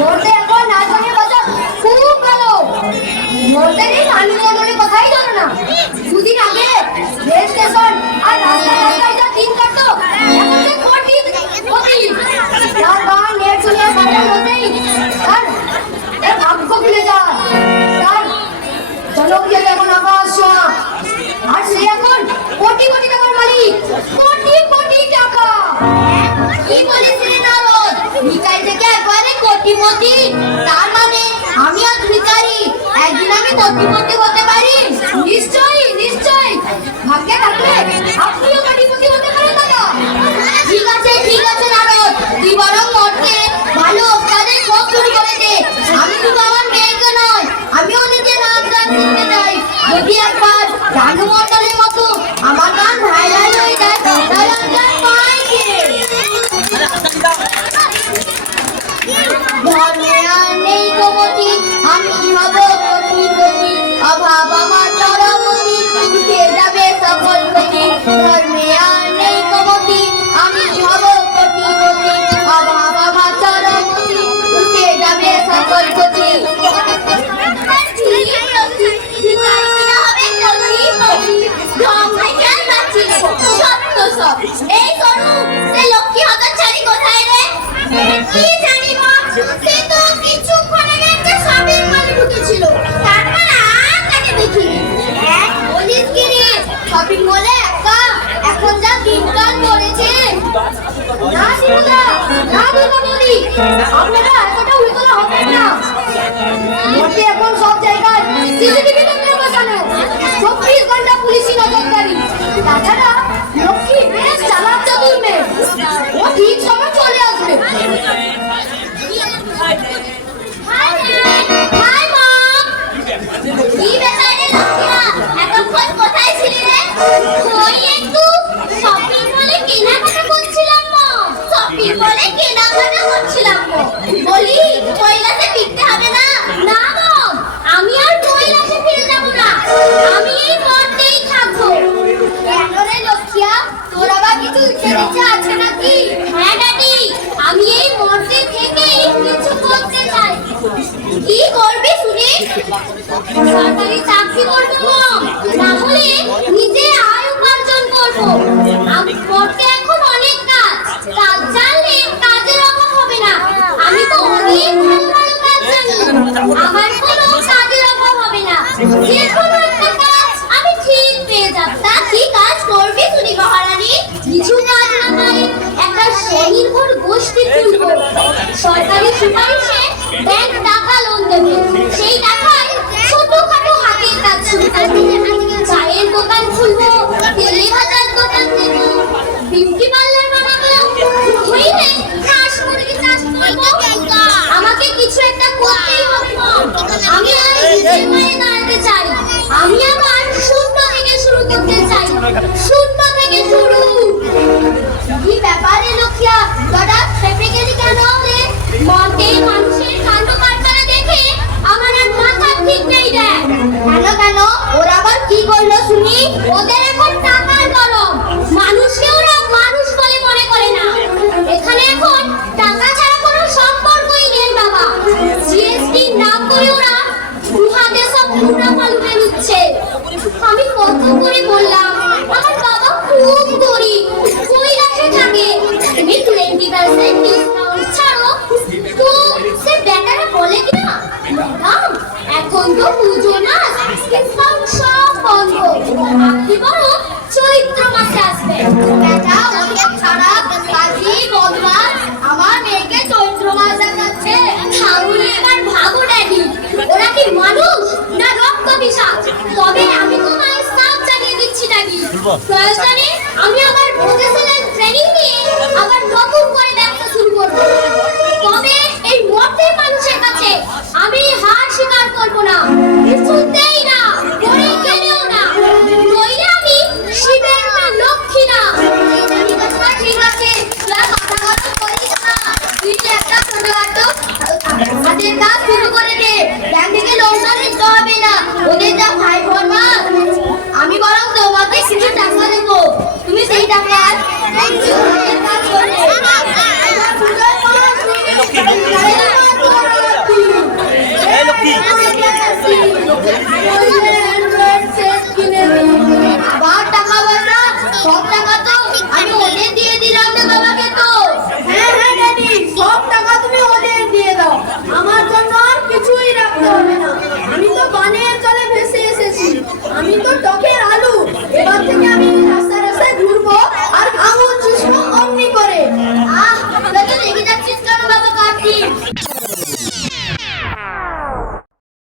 মরতে এখন নাচনের কথা খুব ভালো। মরতে নেই মানুষ মনের কথাই জানো না। দুদিন আগে রেল স্টেশন আর রাস্তায় রাস্তায় যা দিন কাটতো, এখন যে কোটি তার বান নেট চলে ভাইরাল হতেই তার ভাগ্য খুলে যায়। তার জনপ্রিয়তা এখন আকাশ ছোঁয়া। আর সে এখন কোটি কোটি টাকার মালিক। কোটি কোটি টাকা। কি বলেছিলে নারদ? ভিখারি থেকে একবারে কোটিপতি। তার মানে আমি আজ ভিখারি, একদিন আমি কোটিপতি হতে পারি। নিশ্চয়ই নিশ্চয়ই, ভাগ্যে থাকলে আপনিও কোটিপতি হতে পারেন দাদা। ঠিক আছে নারদ, তুই বরং মরতে ভালো কাজে সব শুরু করে দে। আমি শুধু আমার মেয়েকে নয়, আমি ওদেরকে নাচ গান শিখতে চাই। যদি একবার জানু মণ্ডলের মতো আমার গান ভাইরাল হয়ে যায় তাহলে আপনার পাই কিনে। ধর্মে আর নেই গোমতি, আমি হব কোটিপতি। অভাব আমার চরমতি, উঠে যাবে সকল গতি। ধর্মে আর নেই গোমতি, আমি হব কোটিপতি। অভাব আমার চরমতি, উঠে যাবে সকল গতি। এই করু সে লক্ষ্মী হতচ্ছাড়ি কোথায় রে? কি জানি মা, সে তো কিছুক্ষণ আগে একটা শপিং মলে ঢুকেছিল, তারপর আর তাকে দেখিনি। বলিস কি রে, শপিং মলে একা? এখন যা দিনকাল পড়েছে। না শিবুদা, না দুর্গাবতী, আপনারা এতটা উল্টোলা হবেন না। মধ্যে এখন সব জায়গায় সিসিটিভি ক্যামেরা বসানো, 24 ঘন্টা পুলিশি নজরদারি। তাছাড়া লক্ষ্মী বেশ চালাক চতুর মেয়ে, ও ঠিক সময় চলে আসবে। হাই মম, কি ব্যাপার রে লক্ষ্মীরা, এতক্ষণ কোথায় ছিলি রে? ওই একটু শপিং মলে কেনাকাটা করছিলাম মম। শপিং মলে কেনাকাটা করছিলাম মম। বলি কৈলাসে ফিরতে হবে না? না মম, আমি আর কৈলাসে ফিরে যাব না, আমি এই মর্তেই থাকবো। কেন রে লক্ষ্মীয়া, তোর আবার কিছু ইচ্ছে আছে নাকি? হ্যাঁ ড্যাডি, আমি এই মর্তে থেকেই কিছু করতে চাই। কি করবি শুনি? সরকারি চাকরি করবো মম, না হলে নিজে আয় উপার্জন করবো। আমি মর্তে এখন অনেক কাজ জানলে কাজের অভাব হবে না। আমি তো অনেক ভালো ভালো কাজ জানি, আমার কোনো কাজের অভাব হবে না। যে কোনো একটা কাজ আমি ঠিক পেয়ে যাব। তা কি কাজ করবি শুনি মহারানী? কিছু কাজ না হয় একটা স্বনির্ভর গোষ্ঠী খুলবো। সরকারি সুপারিশে ব্যাংক টাকা লোন দেবে, সেই টাকায় ছোটখাটো হাতের কাজ শুরু করবো। চায়ের দোকান খুলবো, তেলে ভাজার দোকান দেবো, বিউটি পার্লার বানাবো, হইলে হাঁস মুরগি চাষ করবো। আমাকে কিছু একটা করতেই হবে। আমি আর নিজের পায়ে দাঁড়াতে চাই। আমি আবার শূন্য থেকে শুরু করতে চাই, শূন্য থেকে শুরু। কি ব্যাপারে লক্ষ্মীয়া, দাদা ফেপে গেলি কেন রে? মতে মানুষের কাণ্ড কারখানা দেখে আমার আর মাথা ঠিক নেই রে। কেন ওরা আবার কি করলো শুনি? ওদের এখন টাকার গরম, মানুষকে ওরা মানুষ বলে মনে করে না। এখানে এখন টাকা ছাড়া কোনো সম্পর্কই নেই বাবা। জিএসটি নাম করে ওরা দুহাতে সব মুনাফা লুটে নিচ্ছে। আমি কত করে বললাম, আমার বাবা খুব গরিব, কৈলাসে থাকে, তুমি 20% ডিসকাউন্ট ছাড়ো। তো সে বেটারা বলে কিনা, ম্যাডাম এখন তো পুজো মাস, ডিসকাউন্ট সব বন্ধ, আপনি বরং চৈত্র মাসে আসবে। বেটা অনেক খারাপ কাজী বদমাস, আমার মেয়েকে চৈত্র মাস দেখাচ্ছে। তাহলে এবার ভাবো ড্যাডি, ওরা কি মানুষ না রক্ত বিষাক? তবে আমি তোমায় সাফ জানিয়ে দিচ্ছি ড্যাডি, প্রয়োজনে আমি আবার ভোকেশনাল ট্রেনিং নিয়ে আবার নতুন করে ব্যবসা শুরু করব। তবে এই মর্তের মানুষের কাছে আমি হার স্বীকার করব না, কিছুতেই না, করে গেলেও না, নইলে আমি শিবের মা লক্ষ্মী না। ঠিক আছে, তোরা কথা কথা বলিস না, তুই একটা ছোটখাটো হাতের কাজ শুরু করে দে। ব্যাংক থেকে লোন নিতে হবে না, ওদের যা ভাই বোন মা, আমি বরং তোমাকে কিছু টাকা দেবো, তুমি সেই টাকা প্রয়োজনে